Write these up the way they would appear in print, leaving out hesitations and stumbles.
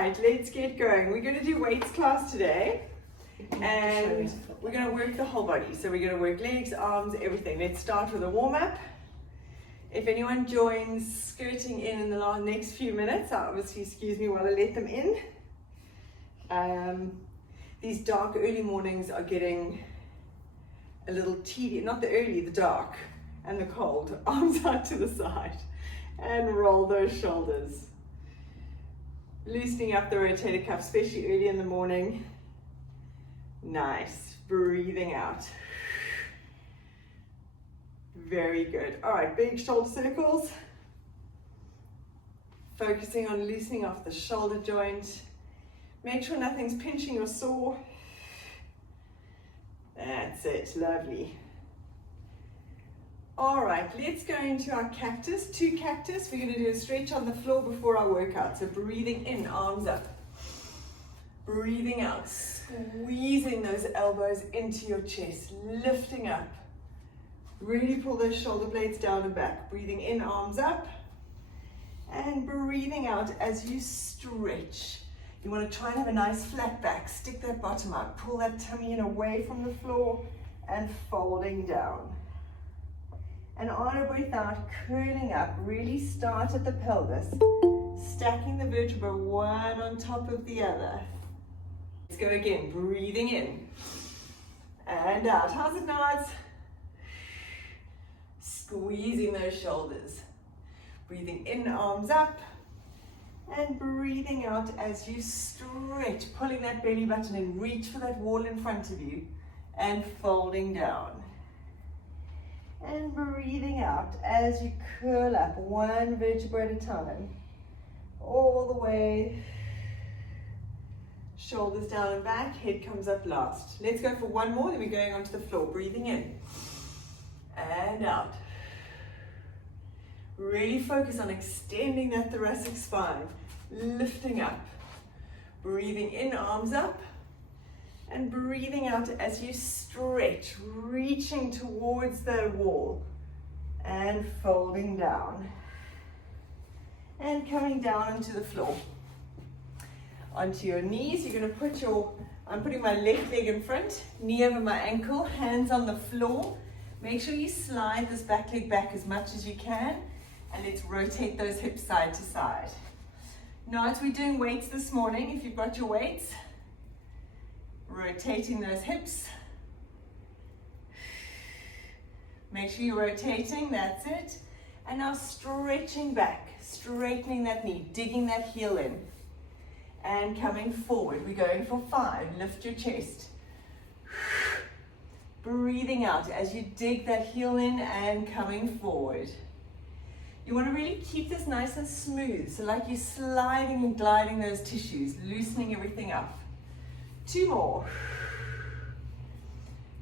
right, let's get going. We're going to do weights class today, and we're going to work the whole body. So we're going to work legs, arms, everything. Let's start with a warm-up. If anyone joins skirting in the next few minutes, obviously excuse me while I let them in. These dark early mornings are getting a little tedious, not the early, the dark and the cold. Arms out to the side and roll those shoulders. Loosening up the rotator cuff, especially early in the morning. Nice, breathing out. Very good. All right, big shoulder circles. Focusing on loosening off the shoulder joint. Make sure nothing's pinching or sore. That's it, lovely. All right, let's go into our cactus, 2 cactus. We're gonna do a stretch on the floor before our workout. So breathing in, arms up. Breathing out, squeezing those elbows into your chest, lifting up. Really pull those shoulder blades down and back. Breathing in, arms up. And breathing out as you stretch. You want to try and have a nice flat back. Stick that bottom out. Pull that tummy in away from the floor and folding down. And on a breath out, curling up. Really start at the pelvis. Stacking the vertebrae one on top of the other. Let's go again. Breathing in. And out. How's it, nods? Squeezing those shoulders. Breathing in, arms up. And breathing out as you stretch, pulling that belly button in, reach for that wall in front of you, and folding down. And breathing out as you curl up, one vertebra at a time, all the way. Shoulders down and back, head comes up last. Let's go for one more, then we're going onto the floor. Breathing in, and out. Really focus on extending that thoracic spine, lifting up, breathing in, arms up, and breathing out as you stretch, reaching towards the wall, and folding down, and coming down onto the floor. Onto your knees, you're going to put I'm putting my left leg in front, knee over my ankle, hands on the floor. Make sure you slide this back leg back as much as you can. And let's rotate those hips side to side. Now, as we're doing weights this morning, if you've got your weights, rotating those hips. Make sure you're rotating, that's it. And now stretching back, straightening that knee, digging that heel in. And coming forward, we're going for 5. Lift your chest. Breathing out as you dig that heel in and coming forward. You want to really keep this nice and smooth, so like you're sliding and gliding those tissues, loosening everything up. 2 more.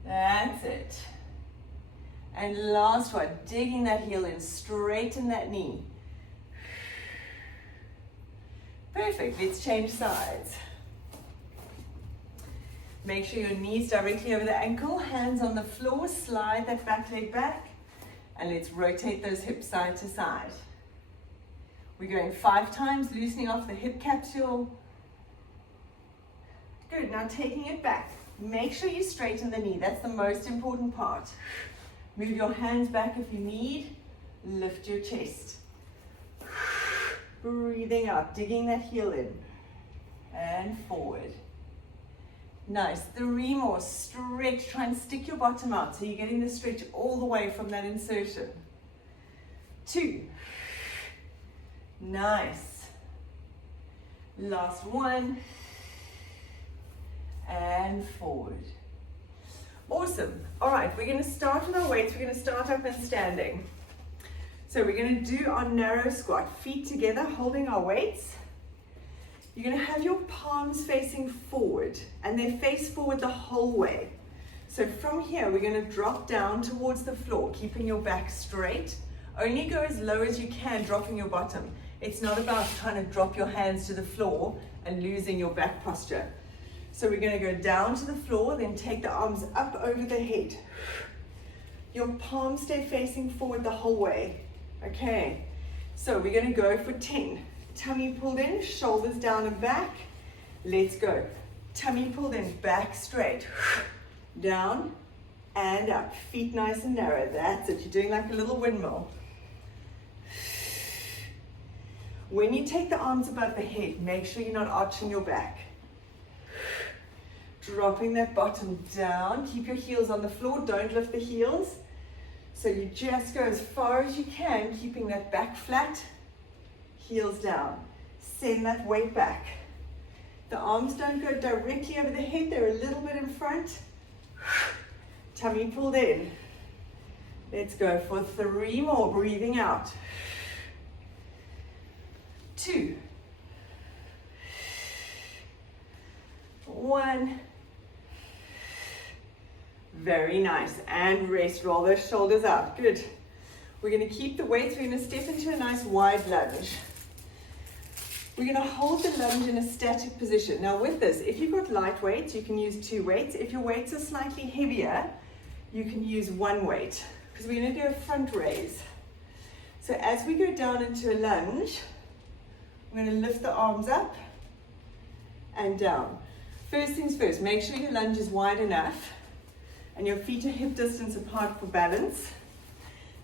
That's it. And last one, digging that heel in, straighten that knee. Perfect, let's change sides. Make sure your knees directly over the ankle, hands on the floor, slide that back leg back. And let's rotate those hips side to side. We're going 5 times, loosening off the hip capsule. Good, now taking it back. Make sure you straighten the knee, that's the most important part. Move your hands back if you need. Lift your chest. Breathing up, digging that heel in. And forward. Nice, 3 more, stretch, try and stick your bottom out so you're getting the stretch all the way from that insertion. 2, nice, last 1, and forward. Awesome, all right, we're gonna start with our weights, we're gonna start up and standing. So we're gonna do our narrow squat, feet together, holding our weights. You're going to have your palms facing forward, and they face forward the whole way. So from here, we're going to drop down towards the floor, keeping your back straight. Only go as low as you can, dropping your bottom. It's not about trying to drop your hands to the floor and losing your back posture. So we're going to go down to the floor, then take the arms up over the head. Your palms stay facing forward the whole way. Okay, so we're going to go for 10. tummy pulled in, shoulders down and back. Let's go. Tummy pulled in, back straight. Down and up. Feet nice and narrow. That's it. You're doing like a little windmill. When you take the arms above the head, make sure you're not arching your back. Dropping that bottom down. Keep your heels on the floor. Don't lift the heels. So you just go as far as you can, keeping that back flat, heels down. Send that weight back. The arms don't go directly over the head, they're a little bit in front. Tummy pulled in. Let's go for 3 more, breathing out. 2. 1. Very nice. And rest. Roll those shoulders up. Good. We're going to keep the weights. We're going to step into a nice wide lunge. We're going to hold the lunge in a static position. Now with this, if you've got light weights, you can use 2 weights. If your weights are slightly heavier, you can use 1 weight. Because we're going to do a front raise. So as we go down into a lunge, we're going to lift the arms up and down. First things first, make sure your lunge is wide enough and your feet are hip distance apart for balance,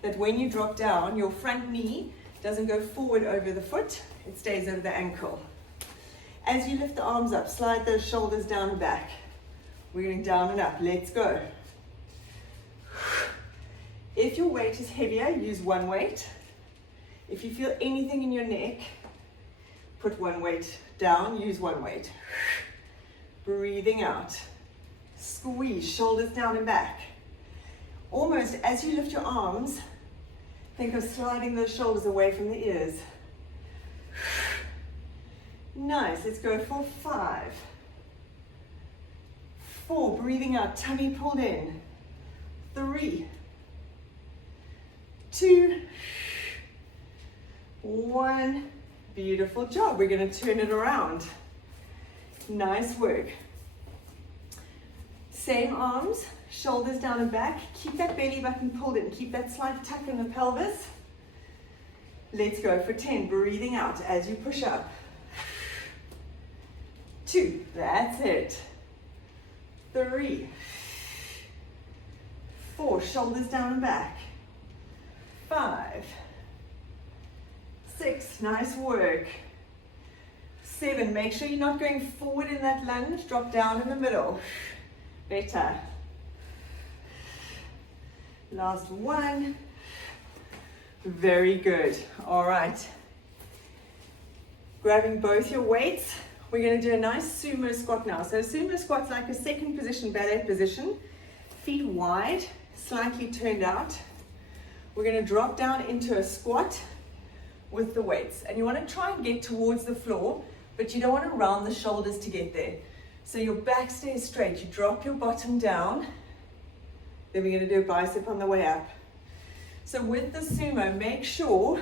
that when you drop down, your front knee doesn't go forward over the foot, it stays over the ankle. As you lift the arms up, slide those shoulders down and back. We're going down and up, let's go. If your weight is heavier, use 1 weight. If you feel anything in your neck, put 1 weight down, use 1 weight. Breathing out. Squeeze, shoulders down and back. Almost as you lift your arms, think of sliding those shoulders away from the ears. Nice, let's go for 5. 4, breathing out, tummy pulled in. 3, 2, 1. Beautiful job. We're going to turn it around. Nice work. Same arms, shoulders down and back. Keep that belly button pulled in. Keep that slight tuck in the pelvis. Let's go for 10. Breathing out as you push up. 2. That's it. 3. 4. Shoulders down and back. 5. 6. Nice work. 7. Make sure you're not going forward in that lunge. Drop down in the middle. Better. Last 1. Very good. All right. Grabbing both your weights. We're going to do a nice sumo squat now. So sumo squat's like a second position, ballet position. Feet wide, slightly turned out. We're going to drop down into a squat with the weights. And you want to try and get towards the floor, but you don't want to round the shoulders to get there. So your back stays straight. You drop your bottom down. Then we're going to do a bicep on the way up. So with the sumo, make sure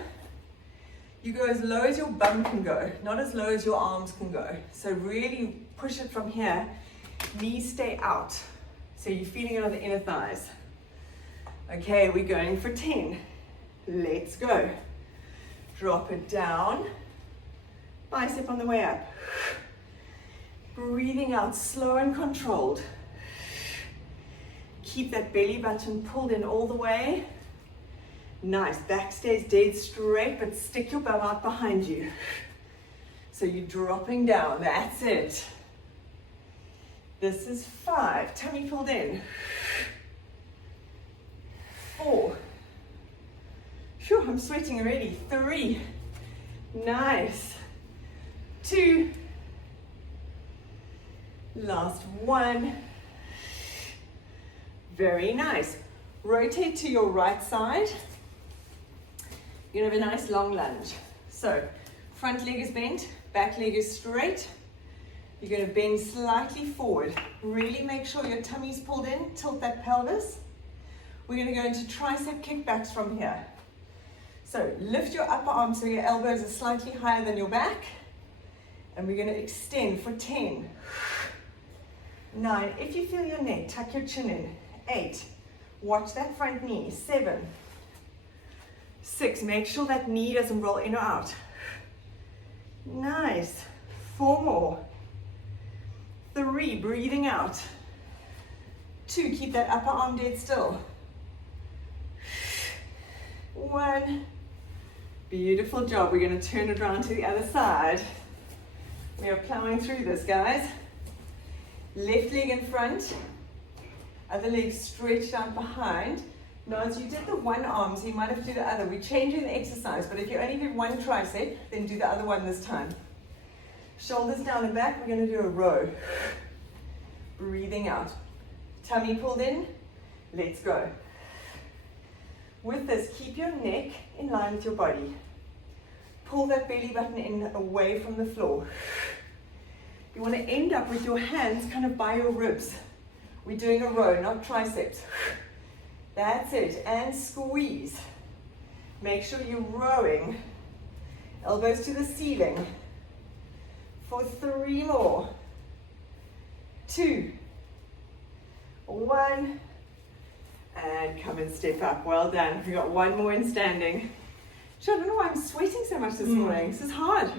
you go as low as your bum can go, not as low as your arms can go. So really push it from here. Knees stay out. So you're feeling it on the inner thighs. Okay, we're going for 10. Let's go. Drop it down. Bicep on the way up. Breathing out, slow and controlled. Keep that belly button pulled in all the way. Nice, back stays dead straight, but stick your bum out behind you. So you're dropping down, that's it. This is 5, tummy pulled in. 4. Phew, I'm sweating already. 3, nice. 2, last 1. Very nice. Rotate to your right side. You're gonna have a nice long lunge. So, front leg is bent, back leg is straight. You're gonna bend slightly forward. Really make sure your tummy's pulled in, tilt that pelvis. We're gonna go into tricep kickbacks from here. So, lift your upper arm so your elbows are slightly higher than your back. And we're gonna extend for 10. 9, if you feel your neck, tuck your chin in. 8, watch that front knee. 7, 6, make sure that knee doesn't roll in or out. Nice. 4 more. 3, breathing out. 2, keep that upper arm dead still. 1. Beautiful job. We're going to turn it around to the other side. We are plowing through this, guys. Left leg in front, other leg stretched out behind. Now, as you did the one arm, so you might have to do the other. We're changing the exercise, but if you only did one tricep, then do the other one this time. Shoulders down and back, we're going to do a row. Breathing out. Tummy pulled in, let's go. With this, keep your neck in line with your body. Pull that belly button in away from the floor. You want to end up with your hands kind of by your ribs. We're doing a row, not triceps. That's it, and squeeze. Make sure you're rowing. Elbows to the ceiling. For 3 more. 2, 1, and come and step up. Well done. We got 1 more in standing. Sure, I don't know why I'm sweating so much this morning. This is hard.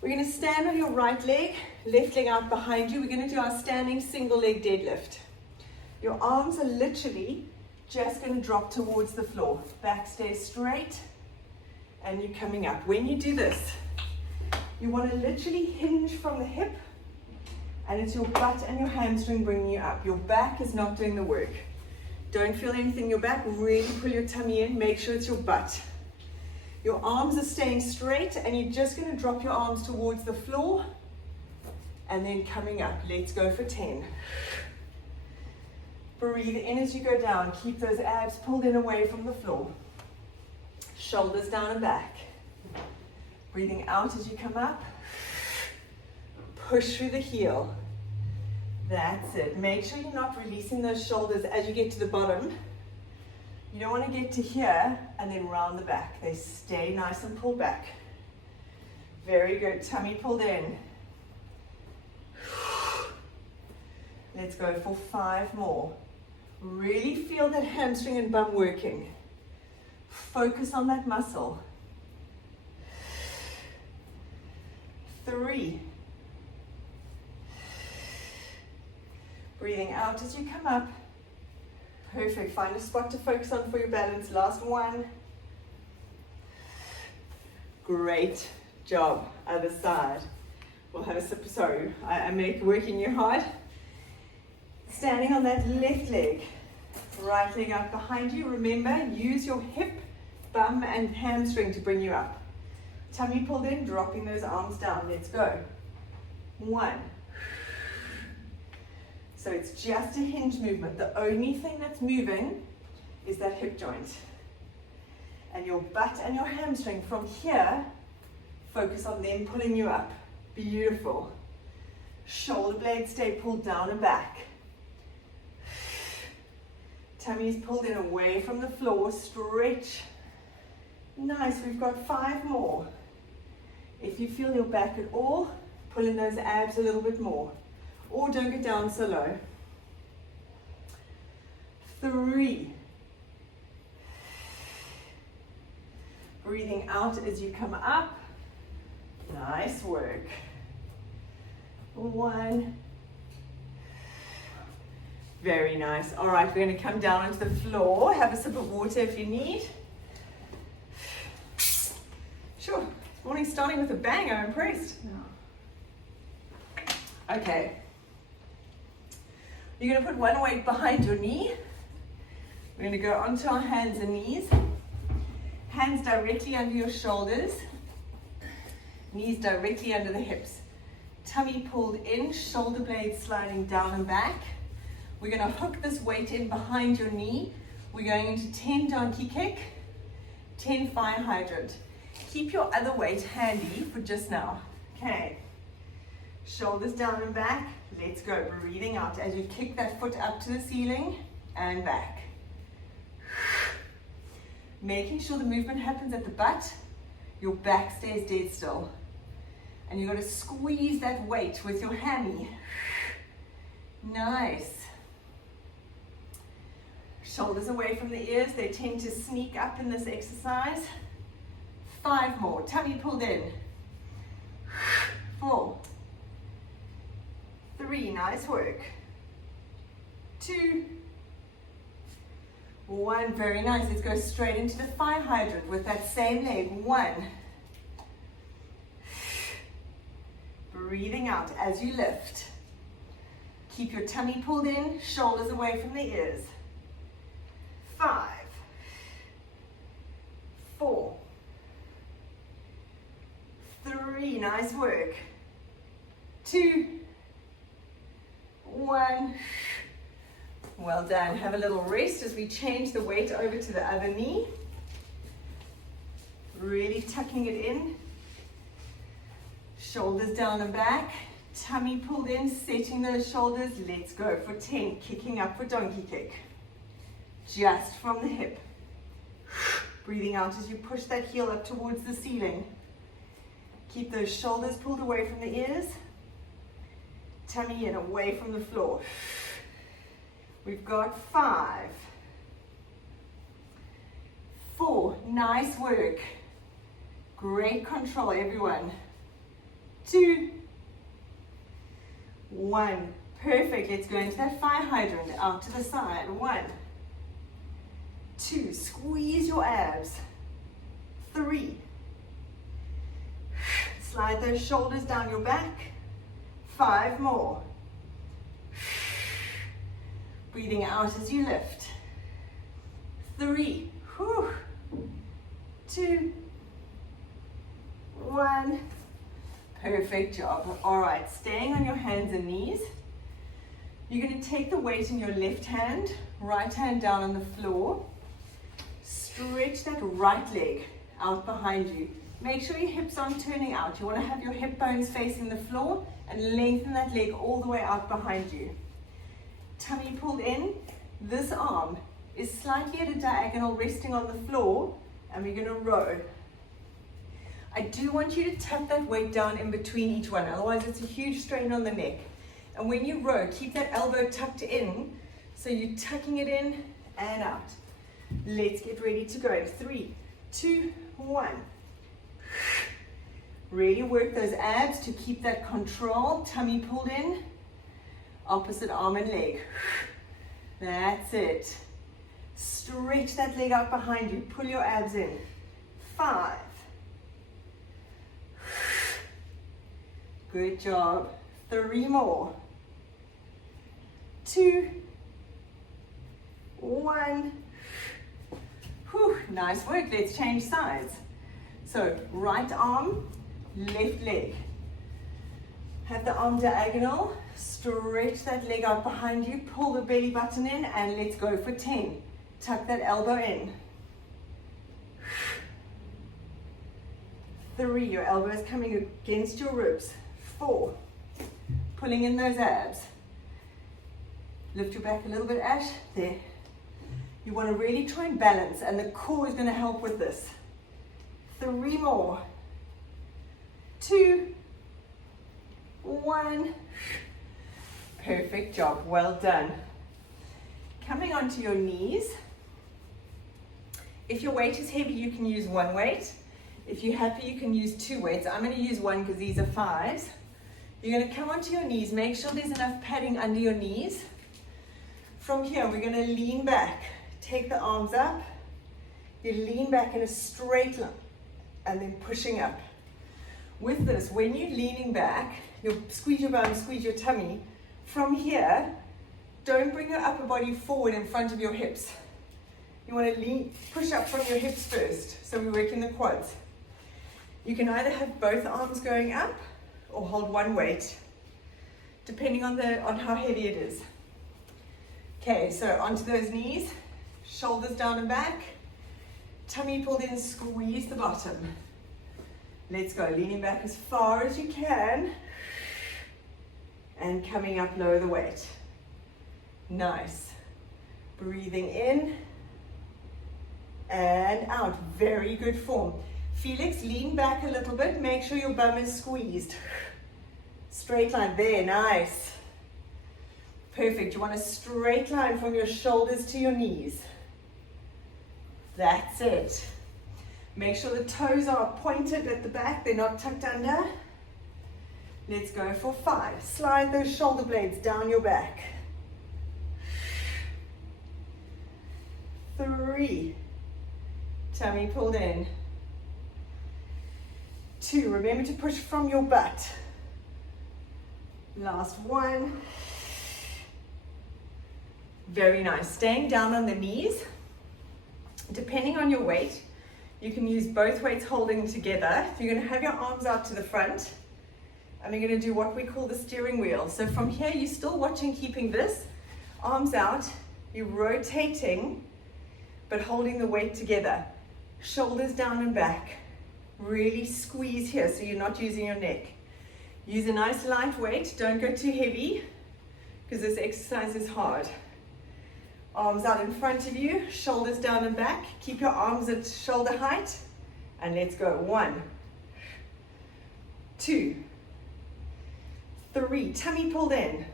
We're going to stand on your right leg, left leg out behind you. We're going to do our standing single leg deadlift. Your arms are literally just going to drop towards the floor. Back stays straight, and you're coming up. When you do this, you want to literally hinge from the hip, and it's your butt and your hamstring bringing you up. Your back is not doing the work. Don't feel anything in your back. Really pull your tummy in. Make sure it's your butt. Your arms are staying straight, and you're just going to drop your arms towards the floor, and then coming up. Let's go for 10. Breathe in as you go down. Keep those abs pulled in away from the floor. Shoulders down and back. Breathing out as you come up. Push through the heel. That's it. Make sure you're not releasing those shoulders as you get to the bottom. You don't want to get to here and then round the back. They stay nice and pulled back. Very good. Tummy pulled in. Let's go for 5 more. Really feel that hamstring and bum working. Focus on that muscle. 3. Breathing out as you come up. Perfect. Find a spot to focus on for your balance. Last 1. Great job. Other side. We'll have a sip. Sorry, I make working you hard. Standing on that left leg. Right leg out behind you. Remember, use your hip, bum, and hamstring to bring you up. Tummy pulled in, dropping those arms down. Let's go. 1. So it's just a hinge movement. The only thing that's moving is that hip joint. And your butt and your hamstring from here, focus on them pulling you up. Beautiful. Shoulder blades stay pulled down and back. Tummy is pulled in away from the floor. Stretch. Nice. We've got 5 more. If you feel your back at all, pull in those abs a little bit more. Or don't get down so low. 3. Breathing out as you come up. Nice work. 1. Very nice. All right, we're going to come down onto the floor. Have a sip of water if you need. Sure. This morning's starting with a bang. I'm impressed. Okay. You're going to put one weight behind your knee. We're going to go onto our hands and knees. Hands directly under your shoulders. Knees directly under the hips. Tummy pulled in, shoulder blades sliding down and back. We're going to hook this weight in behind your knee. We're going into 10 donkey kick, 10 fire hydrant. Keep your other weight handy for just now. Okay. Shoulders down and back. Let's go. Breathing out as you kick that foot up to the ceiling and back. Making sure the movement happens at the butt. Your back stays dead still. And you've got to squeeze that weight with your hammy. Nice. Shoulders away from the ears. They tend to sneak up in this exercise. 5 more. Tummy pulled in. 4, 3, nice work. 2, 1, very nice. Let's go straight into the thigh hydrant with that same leg. 1. Breathing out as you lift. Keep your tummy pulled in, shoulders away from the ears. 5, 4, 3, nice work. 2, 1. Well done. Have a little rest as we change the weight over to the other knee. Really tucking it in. Shoulders down and back. Tummy pulled in, setting those shoulders. Let's go for 10. Kicking up for donkey kick. Just from the hip. Breathing out as you push that heel up towards the ceiling. Keep those shoulders pulled away from the ears. Tummy in, away from the floor. We've got 5, 4, nice work. Great control, everyone. 2, 1, perfect. Let's go into that thigh hydrant, out to the side. 1, 2, squeeze your abs. 3, slide those shoulders down your back. 5 more. Breathing out as you lift. 3, 2, 1. Perfect job. All right, staying on your hands and knees. You're going to take the weight in your left hand, right hand down on the floor. Stretch that right leg out behind you. Make sure your hips aren't turning out. You want to have your hip bones facing the floor and lengthen that leg all the way out behind you. Tummy pulled in. This arm is slightly at a diagonal, resting on the floor, and we're going to row. I do want you to tap that weight down in between each one, otherwise it's a huge strain on the neck. And when you row, keep that elbow tucked in, so you're tucking it in and out. Let's get ready to go. 3, 2, 1. Really work those abs to keep that control. Tummy pulled in. Opposite arm and leg. That's it. Stretch that leg out behind you. Pull your abs in. 5. Good job. 3 more. 2, 1. Whew, nice work. Let's change sides. So right arm, left leg. Have the arm diagonal. Stretch that leg out behind you. Pull the belly button in, and let's go for 10. Tuck that elbow in. 3, your elbow is coming against your ribs. 4, pulling in those abs. Lift your back a little bit, Ash. There. You want to really try and balance, and the core is going to help with this. 3 more. 2, 1. Perfect job. Well done. Coming onto your knees. If your weight is heavy, you can use 1 weight. If you're happy, you can use 2 weights. I'm going to use 1 because these are 5s. You're going to come onto your knees. Make sure there's enough padding under your knees. From here, we're going to lean back. Take the arms up. You lean back in a straight line and then pushing up. With this, when you're leaning back, you squeeze your bum, squeeze your tummy. From here, don't bring your upper body forward in front of your hips. You want to lean, push up from your hips first. So we're working the quads. You can either have both arms going up or hold 1 weight, depending on how heavy it is. Okay, so onto those knees, shoulders down and back, tummy pulled in, squeeze the bottom. Let's go, leaning back as far as you can, and coming up, lower the weight. Nice. Breathing in and out. Very good form. Felix, lean back a little bit. Make sure your bum is squeezed. Straight line there. Nice. Perfect. You want a straight line from your shoulders to your knees. That's it. Make sure the toes are pointed at the back. They're not tucked under. Let's go for 5. Slide those shoulder blades down your back. 3. Tummy pulled in. 2. Remember to push from your butt. Last 1. Very nice. Staying down on the knees. Depending on your weight, you can use both weights holding together. You're going to have your arms out to the front, and you're going to do what we call the steering wheel. So from here, you're still watching, keeping this, arms out, you're rotating, but holding the weight together. Shoulders down and back. Really squeeze here so you're not using your neck. Use a nice light weight. Don't go too heavy because this exercise is hard. Arms out in front of you, shoulders down and back. Keep your arms at shoulder height. And let's go. 1, 2, 3. Tummy pulled in.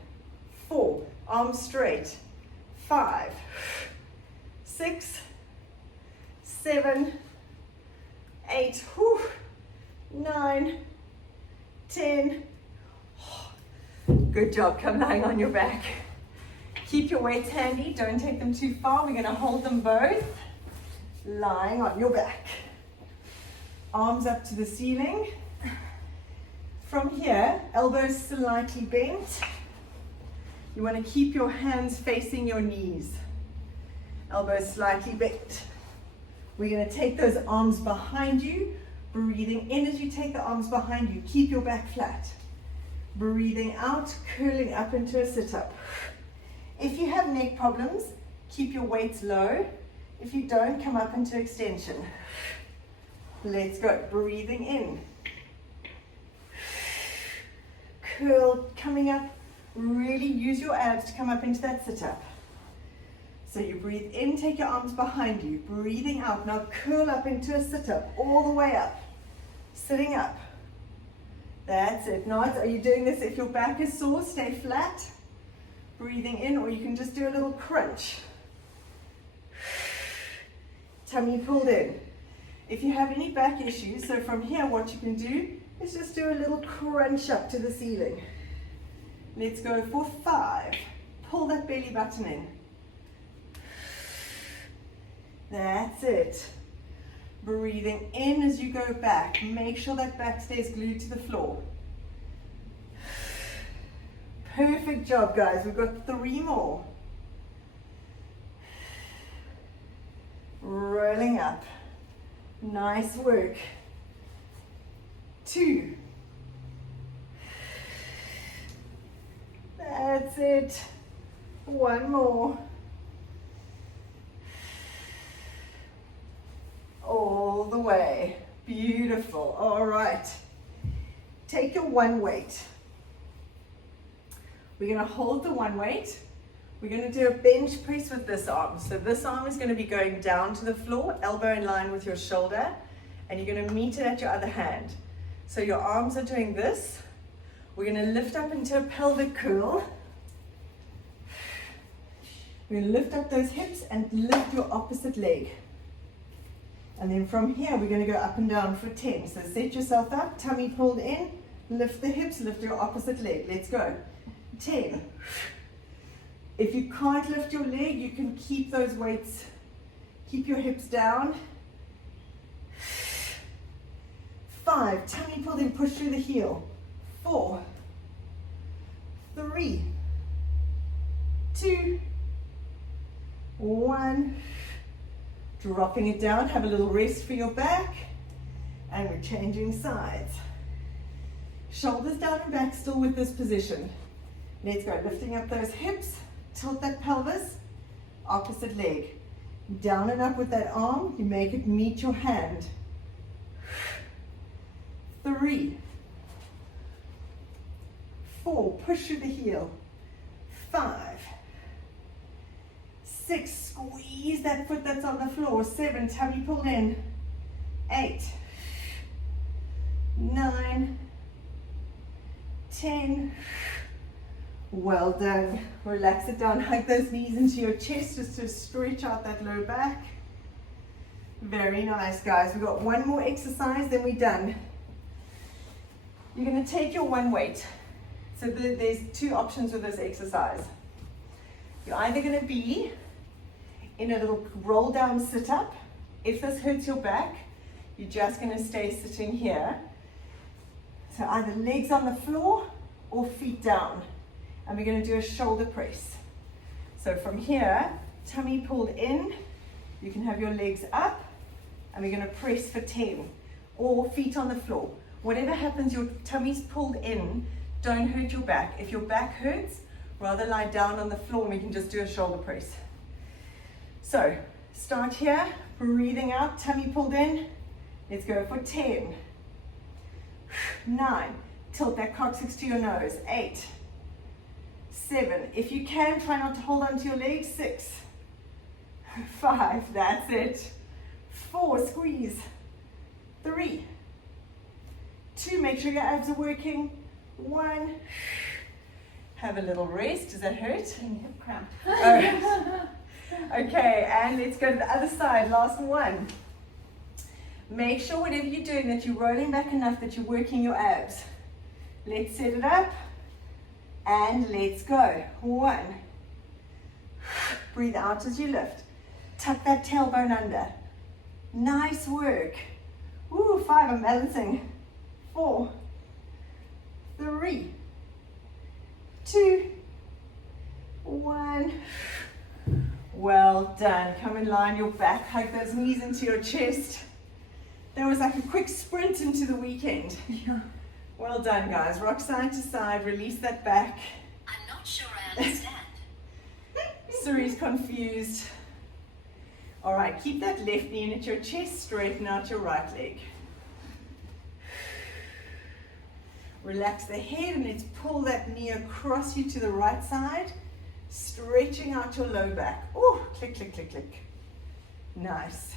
4. Arms straight. 5, 6, 7, 8, 9, 10. Good job. Come lying on your back. Keep your weights handy. Don't take them too far. We're going to hold them both lying on your back. Arms up to the ceiling. From here, elbows slightly bent. You want to keep your hands facing your knees. Elbows slightly bent. We're going to take those arms behind you. Breathing in as you take the arms behind you. Keep your back flat. Breathing out, curling up into a sit-up. If you have neck problems, keep your weights low. If you don't, come up into extension. Let's go. Breathing in. Curl, coming up. Really use your abs to come up into that sit-up. So you breathe in, take your arms behind you. Breathing out. Now curl up into a sit-up, all the way up. Sitting up. That's it. Now, are you doing this if your back is sore? Stay flat. Breathing in, or you can just do a little crunch. Tummy pulled in. If you have any back issues, so from here what you can do is just do a little crunch up to the ceiling. Let's go for 5. Pull that belly button in. That's it. Breathing in as you go back. Make sure that back stays glued to the floor. Perfect job, guys. We've got 3 more. Rolling up. Nice work. 2. That's it. 1 more. All the way. Beautiful. All right. Take your 1 weight. We're going to hold the 1 weight. We're going to do a bench press with this arm. So this arm is going to be going down to the floor, elbow in line with your shoulder, and you're going to meet it at your other hand. So your arms are doing this. We're going to lift up into a pelvic curl. We're going to lift up those hips and lift your opposite leg. And then from here, we're going to go up and down for 10. So set yourself up, tummy pulled in, lift the hips, lift your opposite leg. Let's go. 10. If you can't lift your leg, you can keep those weights, keep your hips down. 5, tummy pulled in, push through the heel. 4, 3, 2, 1. Dropping it down, have a little rest for your back, and we're changing sides. Shoulders down and back, still with this position. Let's go, lifting up those hips, tilt that pelvis, opposite leg. Down and up with that arm, you make it meet your hand. 3, 4, push through the heel. 5, 6, squeeze that foot that's on the floor. 7, tummy pulled in. 8, 9, 10. Well done. Relax it down. Hug those knees into your chest just to stretch out that low back. Very nice, guys. We've got 1 more exercise, then we're done. You're going to take your one weight. So there's two options with this exercise. You're either going to be in a little roll down sit up. If this hurts your back, you're just going to stay sitting here. So either legs on the floor or feet down. And we're going to do a shoulder press. So from here, tummy pulled in, you can have your legs up, and we're going to press for 10, or feet on the floor. Whatever happens, your tummy's pulled in, don't hurt your back. If your back hurts, rather lie down on the floor and we can just do a shoulder press. So start here, breathing out, tummy pulled in. Let's go for 10, 9, tilt that coccyx to your nose, 8, 7, if you can, try not to hold on to your legs, 6, 5, that's it, 4, squeeze, 3, 2, make sure your abs are working, 1, have a little rest. Does that hurt? Hip cramp. Oh. Okay, and let's go to the other side, last one. Make sure whatever you're doing that you're rolling back enough that you're working your abs. Let's set it up and let's go. 1. Breathe out as you lift. Tuck that tailbone under. Nice work. Woo, 5, I'm balancing. 4, 3, 2, 1. Well done. Come and lie on your back. Hug those knees into your chest. That was like a quick sprint into the weekend. Yeah. Well done, guys. Rock side to side. Release that back. I'm not sure I understand. Suri's confused. All right, keep that left knee in at your chest. Straighten out your right leg. Relax the head and let's pull that knee across you to the right side. Stretching out your low back. Oh, click, click, click, click. Nice.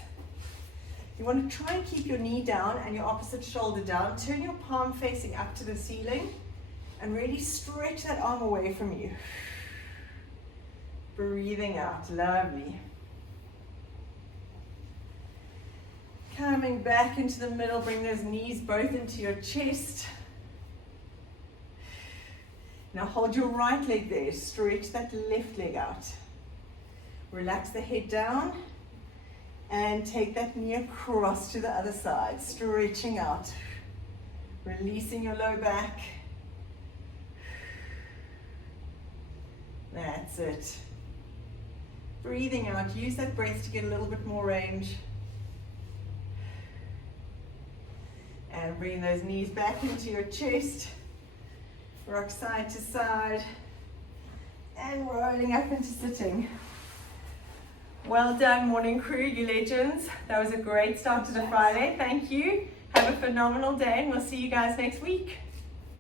You want to try and keep your knee down and your opposite shoulder down. Turn your palm facing up to the ceiling and really stretch that arm away from you. Breathing out. Lovely. Coming back into the middle. Bring those knees both into your chest. Now hold your right leg there. Stretch that left leg out. Relax the head down. And take that knee across to the other side, stretching out, releasing your low back. That's it. Breathing out, use that breath to get a little bit more range. And bring those knees back into your chest. Rock side to side. And rolling up into sitting. Well done, morning crew, you legends. That was a great start to the Friday. Thank you. Have a phenomenal day and we'll see you guys next week.